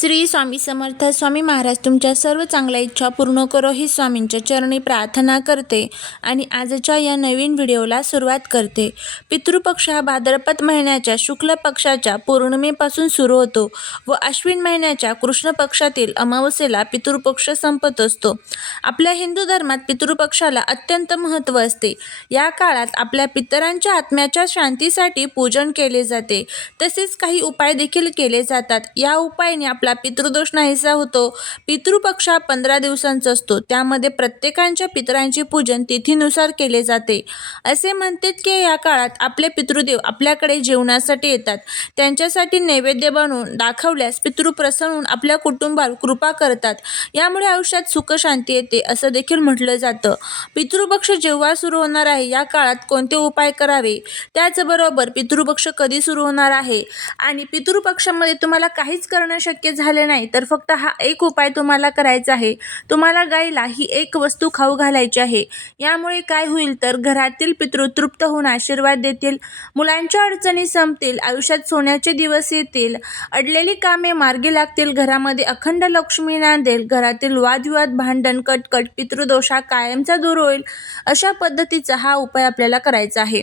श्री स्वामी समर्थ स्वामी महाराज तुमच्या सर्व चांगल्या इच्छा पूर्ण करो ही स्वामींच्या चरणी प्रार्थना करते आणि आजच्या या नवीन व्हिडिओला सुरुवात करते. पितृपक्ष हा भाद्रपद महिन्याच्या शुक्ल पक्षाच्या पौर्णिमेपासून सुरू होतो व अश्विन महिन्याच्या कृष्ण पक्षातील अमावस्येला पितृपक्ष संपत असतो. आपल्या हिंदू धर्मात पितृपक्षाला अत्यंत महत्त्व असते. या काळात आपल्या पितरांच्या आत्म्याच्या शांतीसाठी पूजन केले जाते. तसेच काही उपाय देखील केले जातात. या उपायाने आपला पितृदोष नाहीसा होतो. पितृपक्ष हा पंधरा दिवसांचा असतो. त्यामध्ये प्रत्येकांच्या पितरांचे पूजन तिथीनुसार केले जाते. असे म्हणतात की या काळात आपले पितृदेव आपल्याकडे जेवणासाठी येतात. त्यांच्यासाठी नैवेद्य बनवून दाखवल्यास पितृ प्रसन्न होऊन आपल्या कुटुंबावर कृपा करतात. यामुळे आयुष्यात सुख शांती येते असं देखील म्हटलं जातं. पितृपक्ष जेव्हा सुरू होणार आहे या काळात कोणते उपाय करावे? त्याचबरोबर पितृपक्ष कधी सुरू होणार आहे? आणि पितृपक्षामध्ये तुम्हाला काहीच करणं शक्य झाले नाही तर फक्त हा एक उपाय तुम्हाला करायचा आहे. तुम्हाला गायीला ही एक वस्तू खाऊ घालायची आहे. यामुळे काय होईल तर घरातील पितृ तृप्त होऊन आशीर्वाद देतील मुलांच्या अडचणी संपतील आयुष्यात सोन्याचे दिवस येतील अडलेली कामे मार्गी लागतील घरामध्ये अखंड लक्ष्मी नांदेल घरातील वादविवाद भांडण कटकट पितृदोषा कायमचा दूर होईल अशा पद्धतीचा हा उपाय आपल्याला करायचा आहे.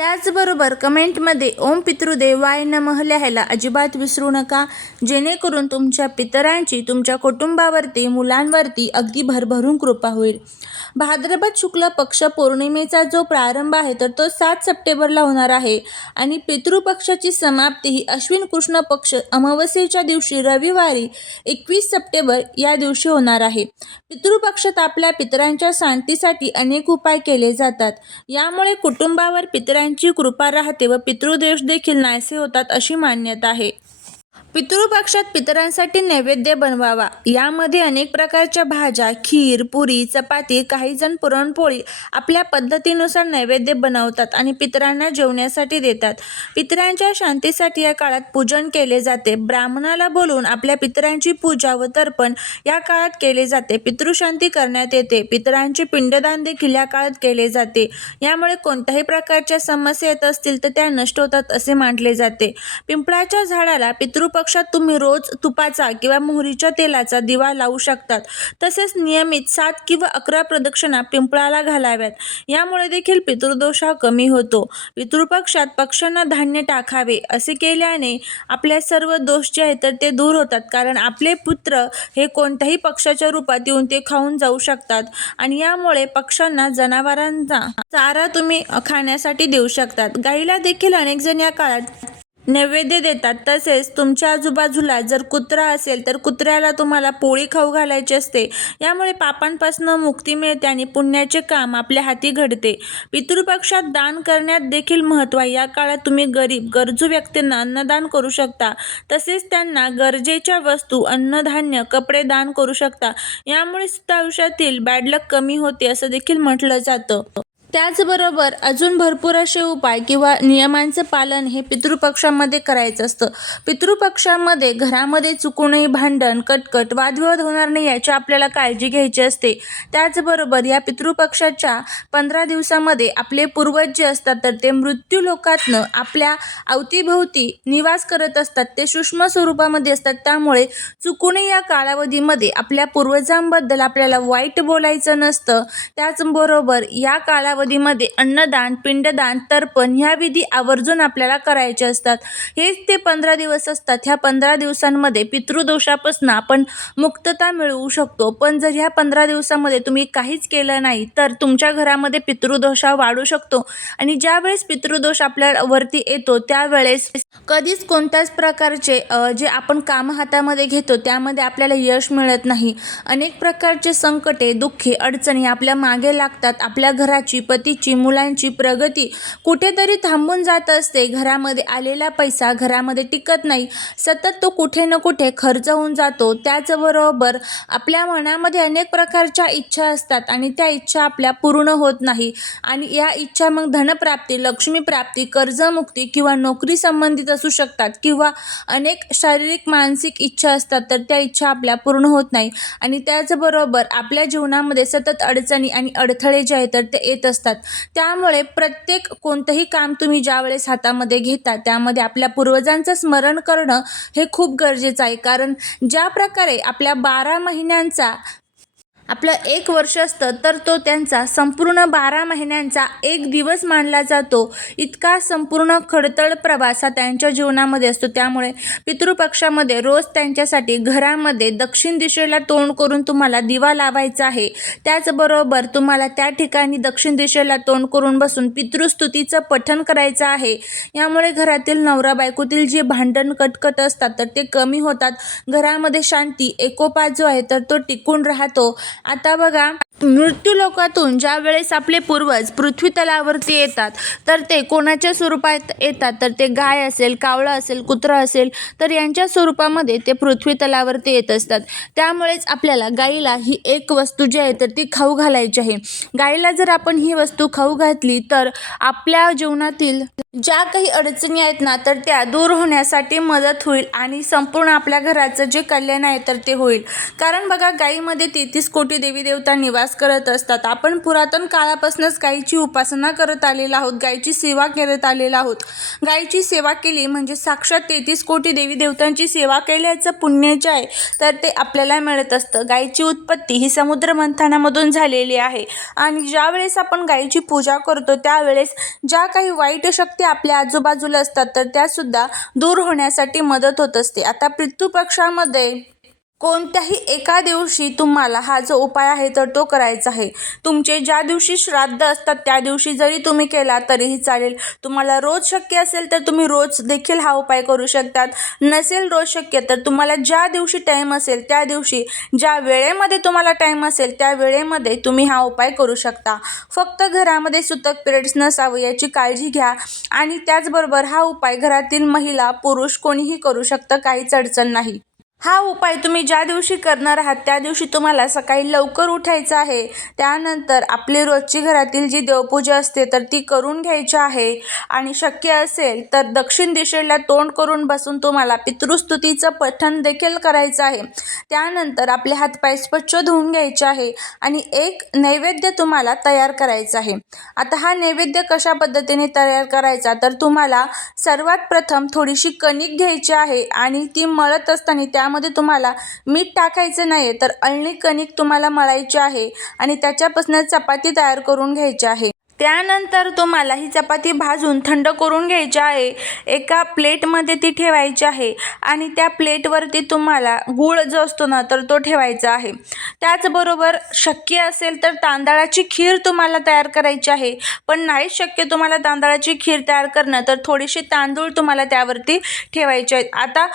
त्याचबरोबर कमेंटमध्ये ओम पितृदेवाय नमः लिहायला अजिबात विसरू नका. जेणेकरून तुमच्या पितरांची तुमच्या कुटुंबावरती मुलांवरती अगदी भरभरून कृपा होईल. भाद्रपद शुक्ल पक्ष पौर्णिमेचा जो प्रारंभ आहे तर तो सात सप्टेंबरला होणार आहे. आणि पितृपक्षाची समाप्ती ही अश्विन कृष्ण पक्ष अमावस्येच्या दिवशी रविवारी एकवीस सप्टेंबर या दिवशी होणार आहे. पितृपक्षात आपल्या पितरांच्या शांतीसाठी अनेक उपाय केले जातात. यामुळे कुटुंबावर पितरां पितरांची कृपा राहते व पितृदोष देखील नाहीसे होतात अशी मान्यता आहे. पितृपक्षात पितरांसाठी नैवेद्य बनवावा. यामध्ये अनेक प्रकारच्या भाज्या खीर पुरी चपाती काही जण पुरणपोळी आपल्या पद्धतीनुसार नैवेद्य बनवतात आणि पितरांना जेवण्यासाठी देतात. पितरांच्या शांतीसाठी या काळात पूजन केले जाते. ब्राह्मणाला बोलून आपल्या पितरांची पूजा व तर्पण या काळात केले जाते. पितृशांती करण्यात येते. पितरांचे पिंडदान देखील या काळात केले जाते. यामुळे कोणत्याही प्रकारच्या समस्या येत असतील तर त्या नष्ट होतात असे मानले जाते. पिंपळाच्या झाडाला पितृपक्षात तुम्ही रोज तुपाचा किंवा मोहरीच्या तेलाचा दिवा लावू शकतात. तसेच नियमित सात किंवा अकरा प्रदक्षिणा पिंपळाला घालाव्यात. यामुळे देखील पितृदोष हा कमी होतो. पितृपक्षात पक्ष्यांना धान्य टाकावे असे केल्याने आपल्या सर्व दोष जे आहेत तर ते दूर होतात. कारण आपले पुत्र हे कोणत्याही पक्षाच्या रूपात येऊन ते खाऊन जाऊ शकतात आणि यामुळे पक्ष्यांना जनावरांचा चारा तुम्ही खाण्यासाठी देऊ शकतात. गाईला देखील अनेक जण या काळात नैवेद्य देतात. तसेच तुमच्या आजूबाजूला जर कुत्रा असेल तर कुत्र्याला तुम्हाला पोळी खाऊ घालायची असते. यामुळे पापांपासून मुक्ती मिळते आणि पुण्याचे काम आपल्या हाती घडते. पितृपक्षात दान करण्यात देखील महत्त्व आहे. या काळात तुम्ही गरीब गरजू व्यक्तींना अन्नदान करू शकता. तसेच त्यांना गरजेच्या वस्तू अन्नधान्य कपडे दान करू शकता. यामुळे सुद्धा आयुष्यातील बॅडलक कमी होते असं देखील म्हटलं जातं. त्याचबरोबर अजून भरपूर असे उपाय किंवा नियमांचं पालन हे पितृपक्षामध्ये करायचं असतं. पितृपक्षामध्ये घरामध्ये चुकूनही भांडण कटकट वादविवाद होणार नाही याची आपल्याला काळजी घ्यायची असते. त्याचबरोबर या पितृपक्षाच्या पंधरा दिवसामध्ये आपले पूर्वज जे असतात तर ते मृत्यू लोकातनं आपल्या अवतीभोवती निवास करत असतात. ते सूक्ष्म स्वरूपामध्ये असतात. त्यामुळे चुकूनही या कालावधीमध्ये आपल्या पूर्वजांबद्दल आपल्याला वाईट बोलायचं नसतं. त्याचबरोबर या कालावधीमध्ये अन्नदान पिंडदान तर्पण ह्या विधी आवर्जून आपल्याला करायचे असतात. हेच ते पंधरा दिवस असतात. ह्या पंधरा दिवसांमध्ये पितृदोषापासून आपण मुक्तता मिळवू शकतो. पण जर ह्या पंधरा दिवसामध्ये तुम्ही काहीच केलं नाही तर तुमच्या घरामध्ये पितृदोष वाढू शकतो. आणि ज्यावेळेस पितृदोष आपल्यावरती येतो त्यावेळेस कधीच कोणत्याच प्रकारचे जे आपण काम हातामध्ये घेतो त्यामध्ये आपल्याला यश मिळत नाही. अनेक प्रकारचे संकटे दुःखे अडचणी आपल्या मागे लागतात. आपल्या घराची पतीची मुलांची प्रगती कुठेतरी थांबून जात असते. घरामध्ये आलेला पैसा घरामध्ये टिकत नाही. सतत तो कुठे ना कुठे खर्च होऊन जातो. त्याचबरोबर आपल्या मनामध्ये अनेक प्रकारच्या इच्छा असतात आणि त्या इच्छा आपल्या पूर्ण होत नाही. आणि या इच्छा मग धनप्राप्ती लक्ष्मीप्राप्ती कर्जमुक्ती किंवा नोकरी संबंधित असू शकतात किंवा अनेक शारीरिक मानसिक इच्छा असतात तर त्या इच्छा आपल्या पूर्ण होत नाही. आणि त्याचबरोबर आपल्या जीवनामध्ये सतत अडचणी आणि अडथळे जे आहेत तर ते येत असतात. त्यामुळे प्रत्येक कोणतंही काम तुम्ही ज्यावेळेस हातामध्ये घेता त्यामध्ये आपल्या पूर्वजांचं स्मरण करणं हे खूप गरजेचं आहे. कारण ज्या प्रकारे आपल्या बारा महिन्यांचा आपलं एक वर्ष असतं तर तो त्यांचा संपूर्ण बारा महिन्यांचा एक दिवस मानला जातो. इतका संपूर्ण खडतळ प्रवास हा त्यांच्या जीवनामध्ये असतो. त्यामुळे पितृपक्षामध्ये रोज त्यांच्यासाठी घरामध्ये दक्षिण दिशेला तोंड करून तुम्हाला दिवा लावायचा आहे. त्याचबरोबर तुम्हाला त्या ठिकाणी दक्षिण दिशेला तोंड करून बसून पितृस्तुतीचं पठन करायचं आहे. यामुळे घरातील नवरा बायकोतील जे भांडण कटकट असतात तर ते कमी होतात. घरामध्ये शांती एकोपा जो आहे तर तो टिकून राहतो. आता बघा मृत्यूलोकातून ज्या वेळेस आपले पूर्वज पृथ्वी तलावरती येतात तर ते कोणाच्या स्वरूपात येतात? तर ते गाय असेल कावळं असेल कुत्रा असेल तर यांच्या स्वरूपामध्ये ते पृथ्वी तलावरती येत असतात. त्यामुळेच आपल्याला गाईला ही एक वस्तू जी आहे तर ती खाऊ घालायची आहे. गाईला जर आपण ही वस्तू खाऊ घातली तर आपल्या जीवनातील ज्या काही अडचणी आहेत ना तर त्या दूर होण्यासाठी मदत होईल आणि संपूर्ण आपल्या घराचं जे कल्याण आहे तर ते होईल. कारण बघा गाईमध्ये तेहतीस कोटी देवी देवता निवास करत असतात. आपण पुरातन काळापासूनच गाईची उपासना करत आलेलो आहोत गाईची सेवा करत आलेलो आहोत. गाईची सेवा केली म्हणजे साक्षात तेहतीस कोटी देवी देवतांची सेवा केल्याचं पुण्य जे आहे तर ते आपल्याला मिळत असतं. गाईची उत्पत्ती ही समुद्र मंथनामधून झालेली आहे. आणि ज्यावेळेस आपण गाईची पूजा करतो त्यावेळेस ज्या काही वाईट शक्ती आपल्या आजूबाजूला असतात तर त्यासुद्धा दूर होण्यासाठी मदत होत असते. आता पितृपक्षामध्ये कोणत्याही एका दिवशी तुम्हाला हा जो उपाय आहे तर तो करायचा आहे. तुमचे ज्या दिवशी श्राद्ध असतात त्या दिवशी जरी तुम्ही केला तरीही चालेल. तुम्हाला रोज शक्य असेल तर तुम्ही रोज देखील हा उपाय करू शकतात. नसेल रोज शक्य तर तुम्हाला ज्या दिवशी टाईम असेल त्या दिवशी ज्या वेळेमध्ये तुम्हाला टाईम असेल त्या वेळेमध्ये तुम्ही हा उपाय करू शकता. फक्त घरामध्ये सुतक पिरियड्स नसावं याची काळजी घ्या. आणि त्याचबरोबर हा उपाय घरातील महिला पुरुष कोणीही करू शकतं काहीच अडचण नाही. हा उपाय तुम्ही ज्या दिवशी करणार आहात त्या दिवशी तुम्हाला सकाळी लवकर उठायचं आहे. त्यानंतर आपली रोजची घरातील जी देवपूजा असते तर ती करून घ्यायची आहे. आणि शक्य असेल तर दक्षिण दिशेला तोंड करून बसून तुम्हाला पितृस्तुतीचं पठण देखील करायचं आहे. त्यानंतर आपले हातपाय स्वच्छ धुवून घ्यायचे आहे आणि एक नैवेद्य तुम्हाला तयार करायचा आहे. आता हा नैवेद्य कशा पद्धतीने तयार करायचा? तर तुम्हाला सर्वात प्रथम थोडीशी कणिक घ्यायची आहे आणि ती मळत असताना त्या त्यामध्ये तुम्हाला मीठ टाकायचं नाही तर अळणी कणिक तुम्हाला मळायची आहे आणि त्याच्यापासून चपाती तयार करून घ्यायची आहे. त्यानंतर तुम्हाला ही चपाती भाजून थंड करून घ्यायची आहे. एका प्लेटमध्ये ती ठेवायची आहे आणि त्या प्लेटवरती तुम्हाला गूळ जो असतो ना तर तो ठेवायचा आहे. त्याचबरोबर शक्य असेल तर तांदळाची खीर तुम्हाला तयार करायची आहे. पण नाही शक्य तुम्हाला तांदळाची खीर तयार करणं तर थोडीशी तांदूळ तुम्हाला त्यावरती ठेवायचे आहेत. आता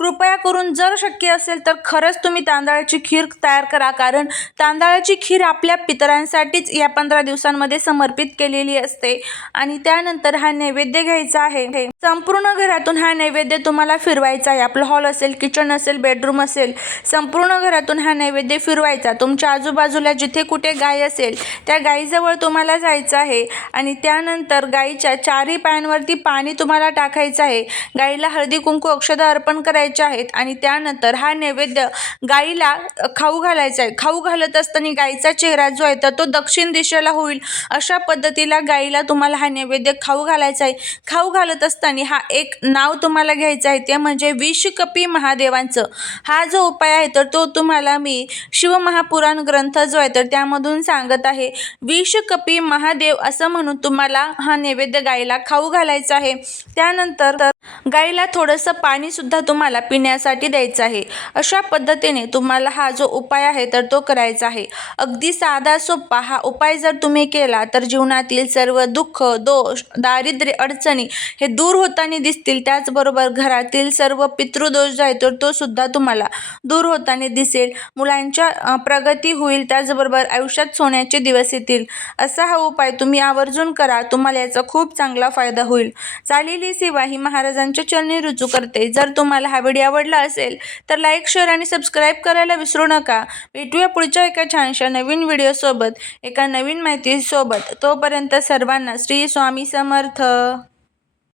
कृपया करून जर शक्य असेल तर खरंच तुम्ही तांदळाची खीर तयार करा कारण तांदळाची खीर आपल्या पितरांसाठीच या पंधरा दिवसांमध्ये समर्पित केलेली असते. आणि त्यानंतर हा नैवेद्य घ्यायचा आहे. हे संपूर्ण घरातून हा नैवेद्य तुम्हाला फिरवायचा आहे. आपलं हॉल असेल किचन असेल बेडरूम असेल संपूर्ण घरातून हा नैवेद्य फिरवायचा. तुमच्या आजूबाजूला जिथे कुठे गाय असेल त्या गायीजवळ तुम्हाला जायचं आहे. आणि त्यानंतर गाईच्या चारही पायांवरती पाणी तुम्हाला टाकायचं आहे. गाईला हळदी कुंकू औषधं अर्पण करायचं आहेत आणि त्यानंतर हा नैवेद्य गाईला खाऊ घालायचा आहे. खाऊ घालत असताना गाईचा चेहरा जो आहे तर तो दक्षिण दिशेला होईल. अशा पद्धतीला गाईला तुम्हाला हा नैवेद्य खाऊ घालायचा आहे. खाऊ घालत असताना हा एक नाव तुम्हाला घ्यायचं आहे ते म्हणजे विषकपी महादेवांचं. हा जो उपाय आहे तर तो तुम्हाला मी शिवमहापुराण ग्रंथ जो आहे तर त्यामधून सांगत आहे. विषकपी महादेव असं म्हणून तुम्हाला हा नैवेद्य गाईला खाऊ घालायचा आहे. त्यानंतर गाईला थोडंसं पाणीसुद्धा तुम्हाला त्याला पिण्यासाठी द्यायचा आहे. अशा पद्धतीने तुम्हाला हा जो उपाय आहे तर तो करायचा आहे. अगदी साधा सोपा हा उपाय जर तुम्ही केला तर जीवनातील सर्व दुःख दोष दारिद्र्य अडचणी हे दूर होताना दिसतील. त्याचबरोबर घरातील सर्व पितृदोष जो आहे तर तो सुद्धा तुम्हाला दूर होताना दिसेल. मुलांच्या प्रगती होईल त्याचबरोबर आयुष्यात सोन्याचे दिवस येतील. असा हा उपाय तुम्ही आवर्जून करा तुम्हाला याचा खूप चांगला फायदा होईल. चालेली सेवा ही महाराजांच्या चरणी रुजू करते. जर तुम्हाला हा व्हिडिओ आवडला असेल तर लाईक शेअर आणि सबस्क्राईब करायला विसरू नका. भेटूया पुढच्या एका छानशा नवीन व्हिडिओसोबत एका नवीन माहितीसोबत तोपर्यंत सर्वांना श्री स्वामी समर्थ.